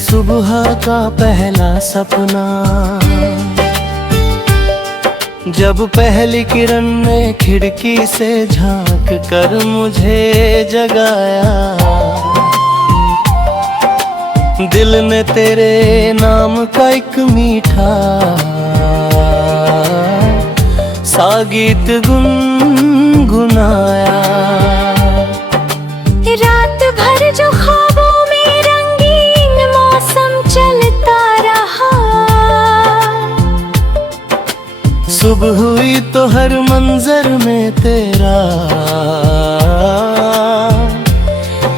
सुबह का पहला सपना, जब पहली किरण ने खिड़की से झांक कर मुझे जगाया। दिल ने तेरे नाम का एक मीठा सा गीत गुनगुनाया। रात भर जो ख्वाबों में रंगीन मौसम चलता रहा, सुबह हुई तो हर मंजर में तेरा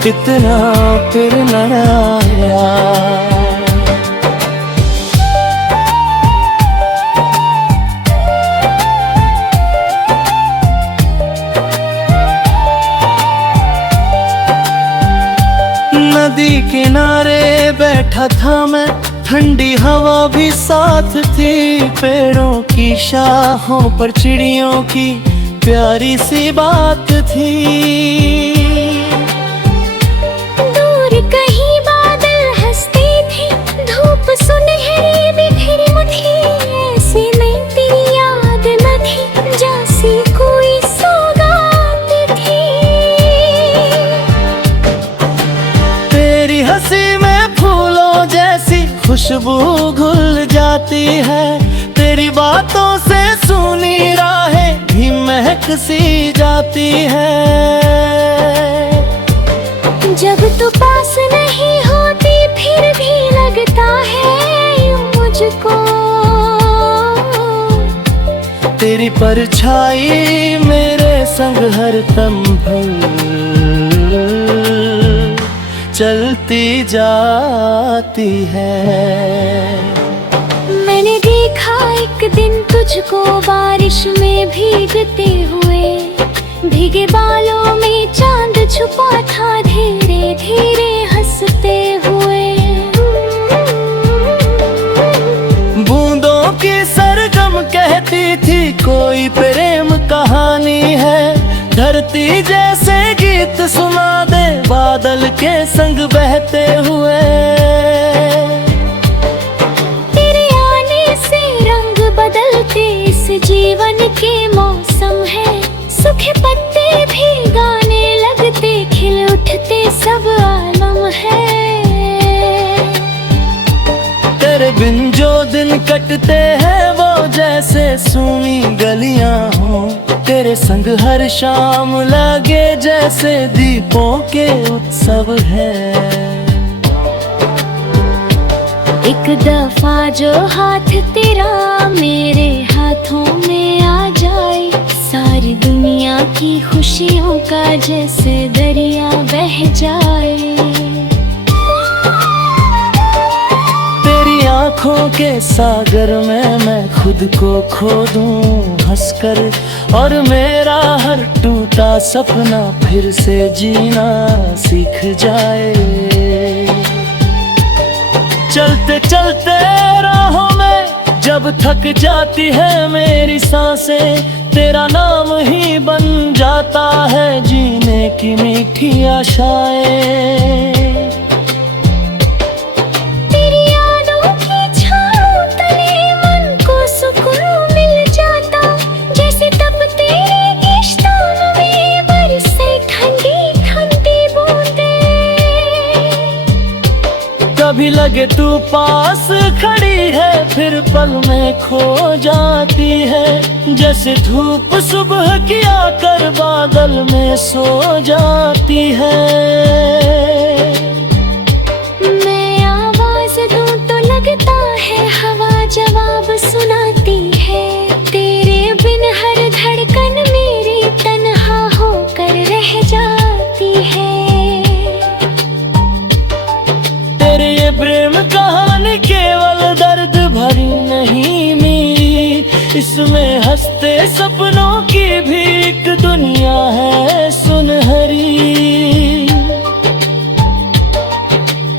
इतना फिर नया। नदी किनारे बैठा था मैं, ठंडी हवा भी साथ थी। पेड़ों की शाखों पर चिड़ियों की प्यारी सी बात थी। दूर कहीं बादल हंसते थे, धूप सुनहरी बिखरी मुठी। ऐसी नहीं तेरी याद न थी, जैसी कोई सौगात थी। तेरी हंसी में फूलों जैसी खुशबू घुल जाती है। तेरी बातों से सुनी राहें भी महक सी जाती है। जब तू पास नहीं होती फिर भी लगता है यूं मुझको। तेरी परछाई मेरे संग हर दम चलती जाती है। मैंने देखा एक दिन तुझको बारिश में भीगते हुए, भीगे बालों में चांद छुपा था धीरे धीरे हंसते हुए। बूंदों की सरगम कहती थी कोई प्रेम कहानी है। धरती जैसे गीत सुना दे बादल के संग बहते हुए। तेरे आने से रंग बदलते इस जीवन के मौसम है। सूखे पत्ते भी गाने लगते, खिल उठते सब आलम है। तेरे बिन जो दिन कटते हैं वो जैसे सूनी गलियां हों। तेरे संग हर शाम लगे जैसे दीपों के उत्सव है। एक दफा जो हाथ तेरा मेरे हाथों में आ जाए, सारी दुनिया की खुशियों का जैसे दरिया बह जाए। तेरी आँखों के सागर में मैं खुद को खो दूं हंसकर, और मेरा हर टूटा सपना फिर से जीना सीख जाए। चलते चलते राहों में जब थक जाती है मेरी सांसें, तेरा नाम ही बन जाता है जीने की मीठी आशाएं। तेरी यादों की छाँव तले मन को सुकून मिल जाता, जैसे तब तेरे किश्तों में बरसे ठंडी ठंडी बूंदें। कभी लगे तू पास खड़ी है फिर पल में खो जाती है। जैसे धूप सुबह की आकर बादल में सो जाती है। मैं आवाज दूं तो लगता है हवा जवाब सुनाती है। तेरे बिन हर धड़कन मेरी तन्हा होकर रह जाती है। तेरे ये प्रेम कहानी केवल दर्द भरी नहीं मेरी, इसमें हंसते सपनों की भी एक दुनिया है सुनहरी।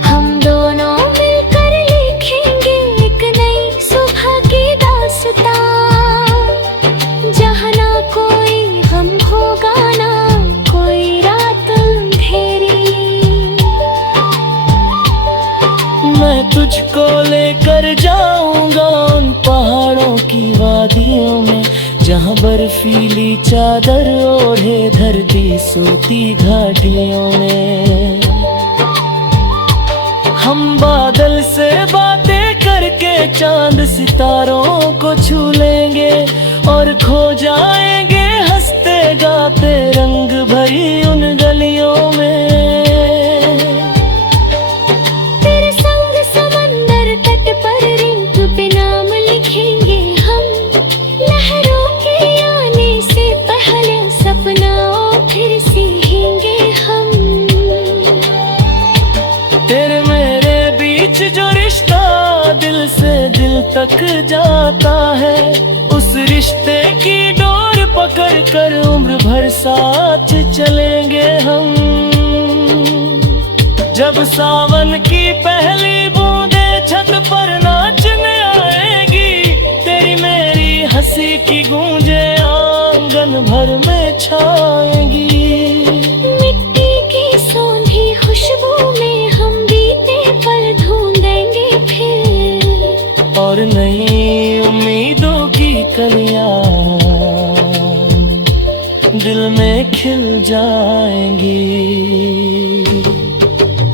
हम दोनों मिलकर लिखेंगे एक नई सुबह की दास्तां, जहाँ ना कोई गम होगा ना कोई रात अंधेरी। मैं लेकर जाऊंगा उन पहाड़ों की वादियों में, जहाँ बर्फीली चादर ओढ़े धरती सोती घाटियों में। हम बादल से बातें करके चांद सितारों को छू लेंगे और खो जाएंगे हंसते गाते रंग भरी उन गलियों में। तेरे संग समंदर तट पर रिंक पे नाम लिखेंगे हम, लहरों के आने से पहले सपना फिर सीखेंगे हम। तेरे मेरे बीच जो रिश्ता दिल से दिल तक जाता है, उस रिश्ते की डोर पकड़ कर उम्र भर साथ चलेंगे हम। जब सावन की पहली बूंदें छत पर नाचने आएगी, तेरी मेरी हंसी की गूंजे आंगन भर में छाएंगी। मिट्टी की सोंधी खुशबू में हम बीते पल ढूंढेंगे फिर, और नई उम्मीदों की कलियां दिल में खिल जाएंगी।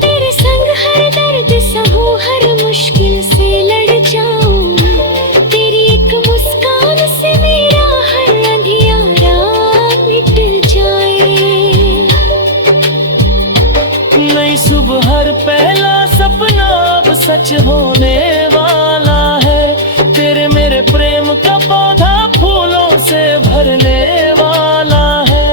तेरे संग हर दर्द सहूं, हर मुश्किल से लड़ जाऊं, तेरी एक मुस्कान से मेरा हर अंधियारा मिट जाए। नई सुबह हर पहला सपना अब सच होने वाला है, तेरे मेरे प्रेम का पौधा फूलों से भरने वाला है।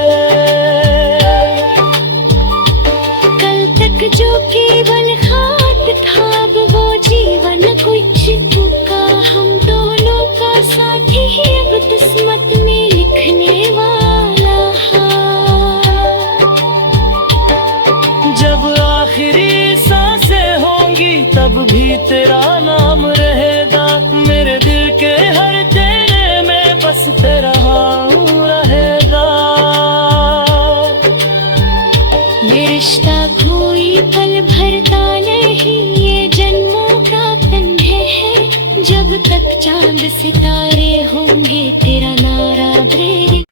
कल तक जो केवल खाक था अब वो जीवन कुछ चुका, हम दोनों का साथी ही अब किस्मत में लिखने वाला है। जब आखिरी सांसें होंगी तब भी तेरा नाम रहेगा, मेरे दिल के हर तेरे में बस तेरा नाम रहेगा। ये रिश्ता कोई पल भरता नहीं, ये जन्मों का तन्हे है, जब तक चांद सितारे होंगे तेरा नारा प्रेरित।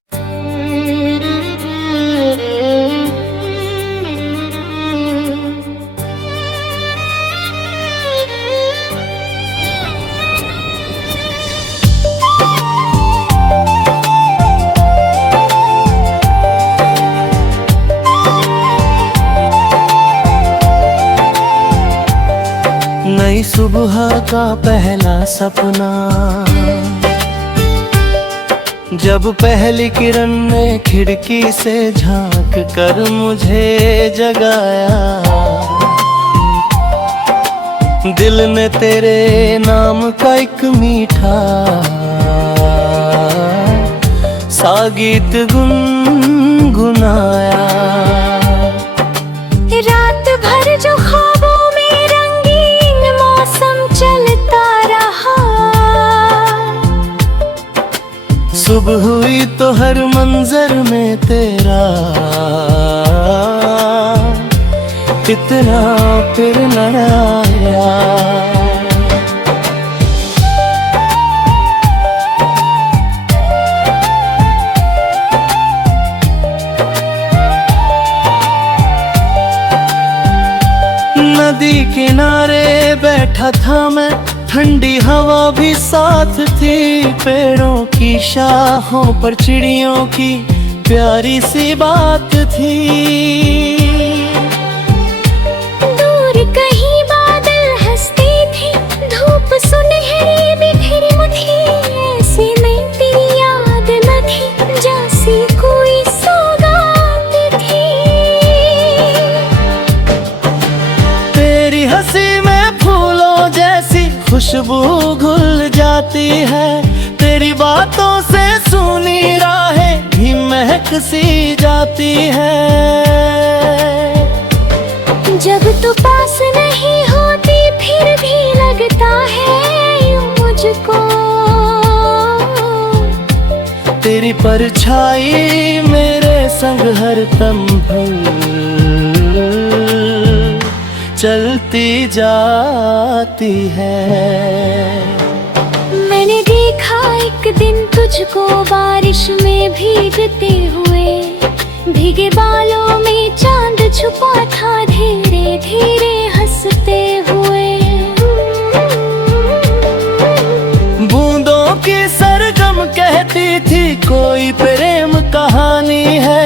नई सुबह का पहला सपना, जब पहली किरण ने खिड़की से झांक कर मुझे जगाया, दिल ने तेरे नाम का एक मीठा सा गीत गुनगुनाया। रात भर जो ख्वाबों में रंगीन मौसम चलता रहा, सुबह हुई तो हर मंजर में तेरा इतना फिर न आया। नदी किनारे बैठा था मैं, ठंडी हवा भी साथ थी, पेड़ों की शाखों पर चिड़ियों की प्यारी सी बात थी। दूर कहीं बादल हंसते थे, धूप सुनहरी बिखरी मुठी, ऐसे में तेरी याद न थी जैसी कोई सौगात थी। तेरी हंसी में फूलों जैसी खुशबू घुल जाती है, तेरी बातों से सुनी राहें भी महक सी जाती है। जब तू पास नहीं होती फिर भी लगता है यूं मुझको, तेरी परछाई मेरे संग हर दम चलती जाती आती है। मैंने देखा एक दिन तुझको बारिश में भीगते हुए, भीगे बालों में चांद छुपा था धीरे धीरे हंसते हुए। बूंदों की सरगम कहती थी कोई प्रेम कहानी है,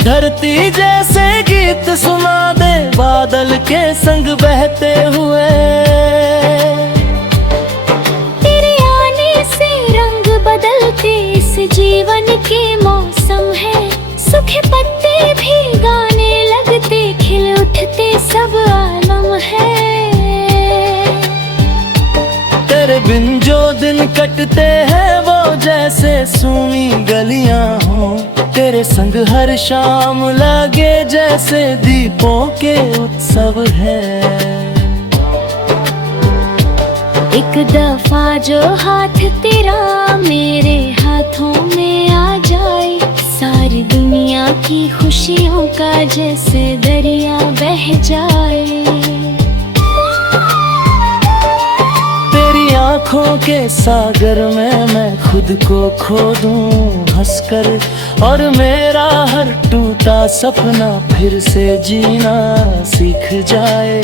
धरती जैसे गीत सुना दे बादल के संग बहते हुए। तेरे आने से रंग बदलते इस जीवन के मौसम है, सूखे पत्ते भी गाने लगते, खिल उठते सब आलम है। तेरे बिन जो दिन कटते हैं वो जैसे सूनी गलियां हों, तेरे संग हर शाम लगे जैसे दीपों के उत्सव है। एक दफा जो हाथ तेरा मेरे हाथों में आ जाए, सारी दुनिया की खुशियों का जैसे दरिया बह जाए। तेरी आंखों के सागर में मैं खुद को खो दूं हंसकर, और मेरा हर टूटा सपना फिर से जीना सीख जाए।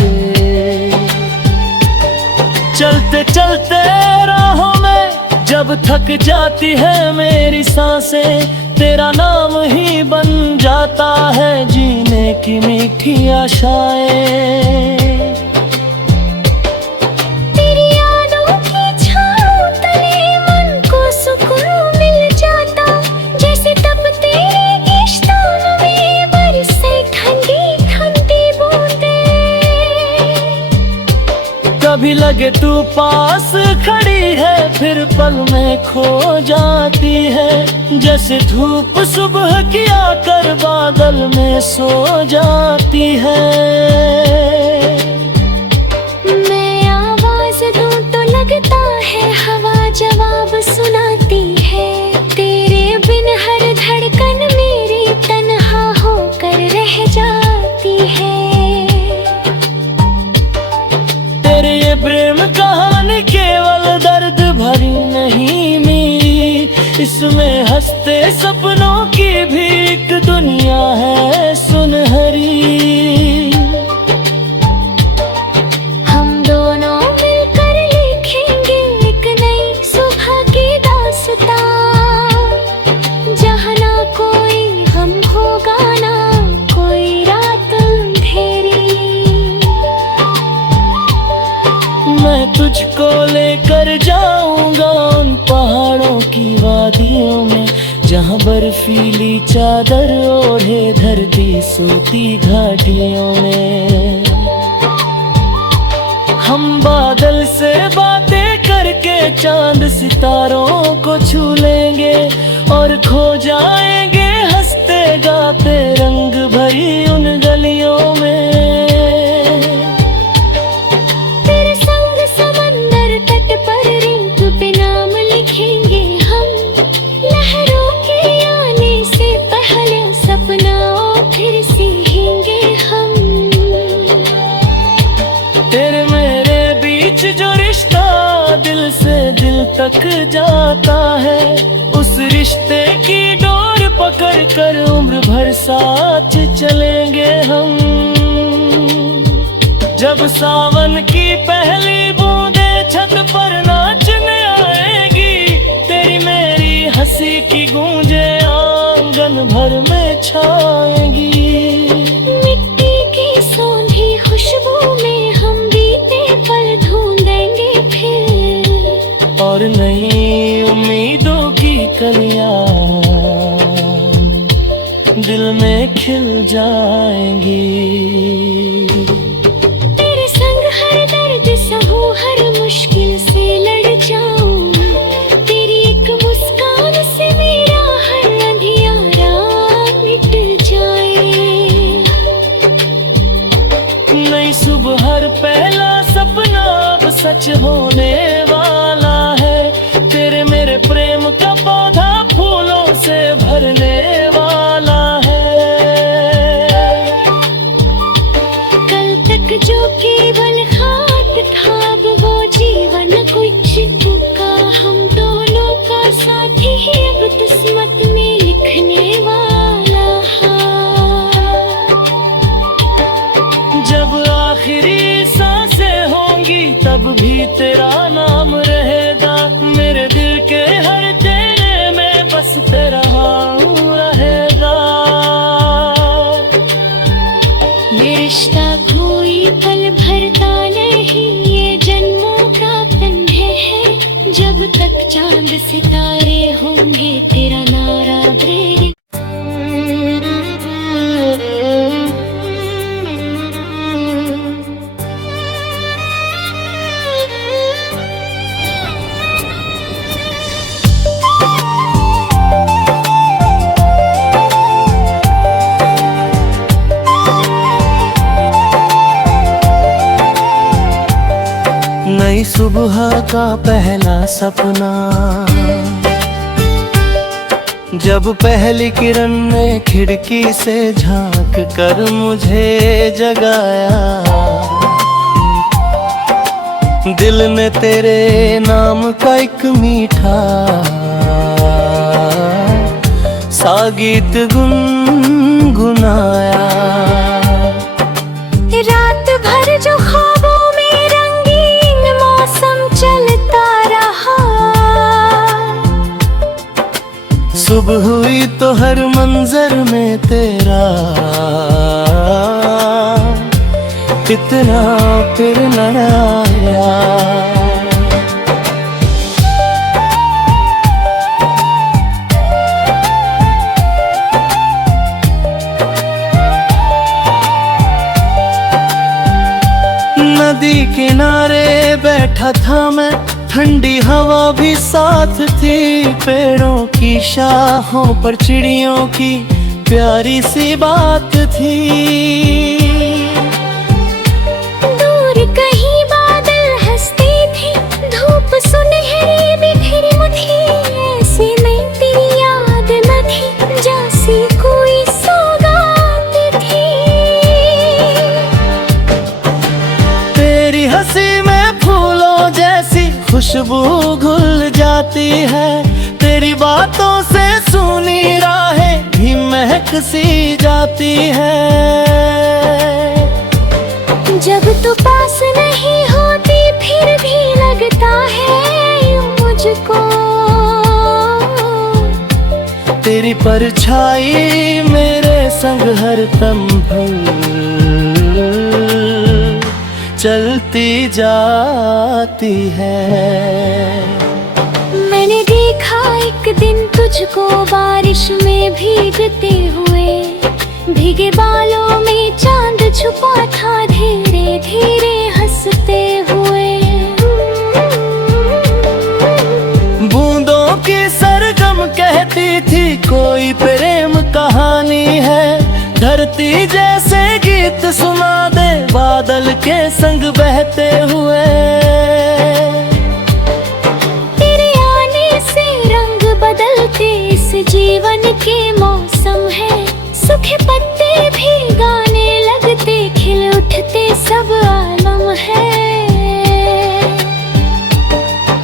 चलते चलते राहों में जब थक जाती है मेरी सांसें, तेरा नाम ही बन जाता है जीने की मीठी आशाएं। तेरी यादों की छाँव तले मन को सुकून मिल जाता, जैसे तब तेरे इश्क़ में बरसे ठंडी ठंडी बूंदें। कभी लगे तू पास खड़ी है फिर पल में खो जाती है, जैसे धूप सुबह की आकर बादल में सो जाती है। मैं आवाज दूं तो लगता है हवा जवाब सुनाती है, तेरे बिन हर धड़कन मेरी तन्हा होकर रह जाती है। तेरे ये प्रेम कहानी केवल दर्द भरी नहीं मेरी, इसमें हंसते सपनों की भी एक दुनिया है सुनहरी। हम दोनों मिलकर लिखेंगे एक नई सुबह की दास्तां, जहाँ ना कोई हम होगा ना कोई रात अंधेरी। मैं तुझको लेकर जाऊंगा उन पहाड़ों की वादियों में, जहाँ बर्फीली चादर ओढ़े धरती सोती घाटियों में। हम बादल से बातें करके चांद सितारों को छू लेंगे, और खो जाएंगे हंसते गाते रंग भरी उन गलियों में। पर रिंक पे नाम लिखेंगे हम, लहरों के आने से पहले सपना फिर सीखेंगे हम। तेरे मेरे बीच जो रिश्ता दिल से दिल तक जाता है, उस रिश्ते की डोर पकड़ कर उम्र भर साथ चलेंगे हम। जब सावन की पहली बूंदे छत पर नाचने आएगी, तेरी मेरी हंसी की गूंजे आंगन भर में छाएंगी। मिट्टी की सोंधी खुशबू में हम बीते पल ढूंढेंगे फिर, और नई उम्मीदों की कलियां दिल में खिल जाएंगी। हर मुश्किल से लड़ जाऊं, तेरी एक मुस्कान से मेरा हर अंधियारा मिट जाए। नई सुबह हर पहला सपना अब सच होने वाला है, तेरे मेरे प्रेम का पौधा फूलों से भरने वाला है। कल तक जो केवल खाक था वो तक चांद सितारे होंगे तेरा नारा प्रेरित। नई सुबह का पहला सपना, जब पहली किरण ने खिड़की से झांक कर मुझे जगाया, दिल ने तेरे नाम का एक मीठा सा गीत गुनगुनाया। रात भर जो ख्वाबों में रंगीन मौसम चलता रहा, सुबह हुई तो हर मंजर में तेरा इतना फिर नया। नदी किनारे बैठा था मैं, ठंडी हवा भी साथ थी, पेड़ों की शाखों पर चिड़ियों की प्यारी सी बात थी। दूर कहीं बादल हंसते थे, धूप सुनहरी बिखरी मुठी, ऐसे में तेरी याद न थी जैसी कोई सौगात थी। तेरी हंसी में फूलों जैसी खुशबू घुल जाती है, तेरी बातों से सुनी राहें भी महक सी जाती है। जब तू पास नहीं होती फिर भी लगता है यूं मुझको, तेरी परछाई मेरे संग हर दम चलती जाती है। मैंने देखा एक दिन तुझको बारिश में भीगते हुए, भीगे बालों में चांद छुपा था धीरे धीरे हंसते हुए। बूंदों की सरगम कहती थी कोई प्रेम कहानी है, धरती जैसे गीत सुना दे बादल के संग बहते हुए। तेरे आने से रंग बदलते इस जीवन के मौसम है, सूखे पत्ते भी गाने लगते, खिल उठते सब आलम है।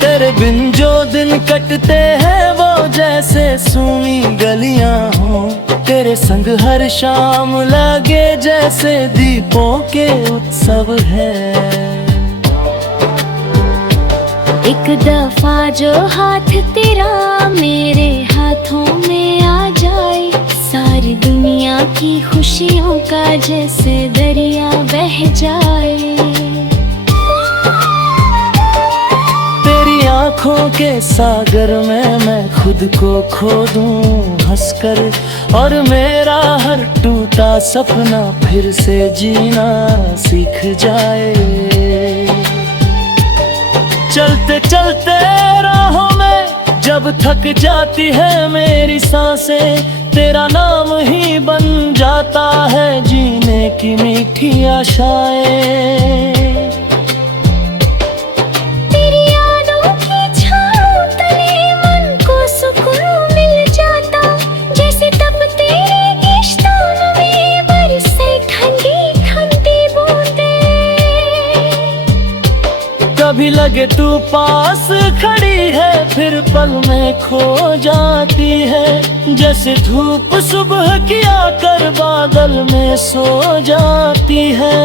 तेरे बिन जो दिन कटते हैं वो जैसे सूनी गलियां हों, तेरे संग हर शाम लगे जैसे दीपों के उत्सव है। एक दफा जो हाथ तेरा मेरे हाथों में आ जाए, सारी दुनिया की खुशियों का जैसे दरिया बह जाए। तेरी आंखों के सागर में मैं खुद को खो दूं हंसकर, और मेरा हर टूटा सपना फिर से जीना सीख जाए। चलते चलते राहों में जब थक जाती है मेरी सांसें, तेरा नाम ही बन जाता है जीने की मीठी आशाएं। तेरी यादों की छाँव तले मन को सुकून मिल जाता, जैसे तब तेरे इश्क़ में बरसे ठंडी ठंडी बूंदें। कभी लगे तू पास खड़ी है फिर पल में खो जाती है, जैसे धूप सुबह की आकर बादल में सो जाती है।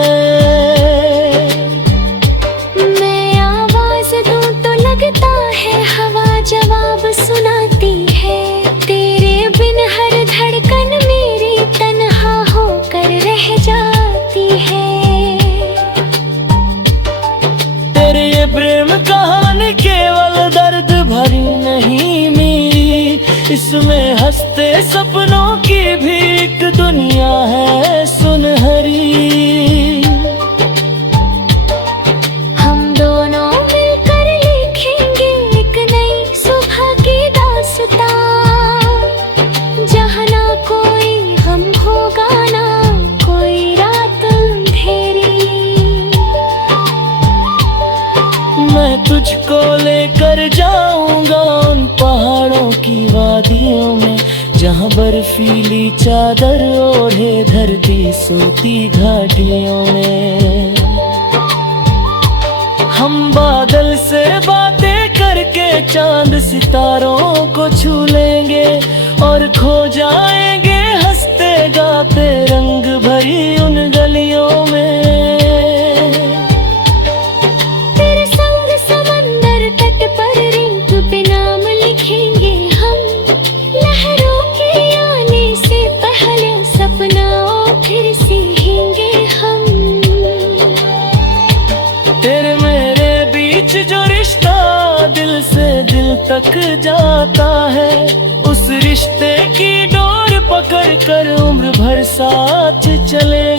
मैं आवाज दूं तो लगता है हवा जवाब सुनाती है, तेरे बिन हर धड़कन मेरी तन्हा होकर रह जाती है। तेरे ये प्रेम कहानी केवल दर्द इसमें हंसते सपनों की भी एक दुनिया है सुनहरी। हम दोनों मिलकर लिखेंगे एक नई सुबह की दास्तां, जहाँ ना कोई हम होगा ना कोई रात अंधेरी। मैं तुझको लेकर जाऊंगा उन पहाड़ों की वादियों में, जहाँ बर्फीली चादर ओढ़े धरती सोती घाटियों में। हम बादल से बातें करके चांद सितारों को छू लेंगे और खो जाएंगे हंसते गाते रंग भरी उन गलियों में। तेरे संग समंदर तट पर रिंक पे नाम लिखेंगे हम, लहरों के आने से पहले सपनाओं फिर सीखेंगे हम। तेरे मेरे बीच जो रिश्ता दिल से दिल तक जाता है, उस रिश्ते की डोर पकड़ कर उम्र भर साथ चलेंगे।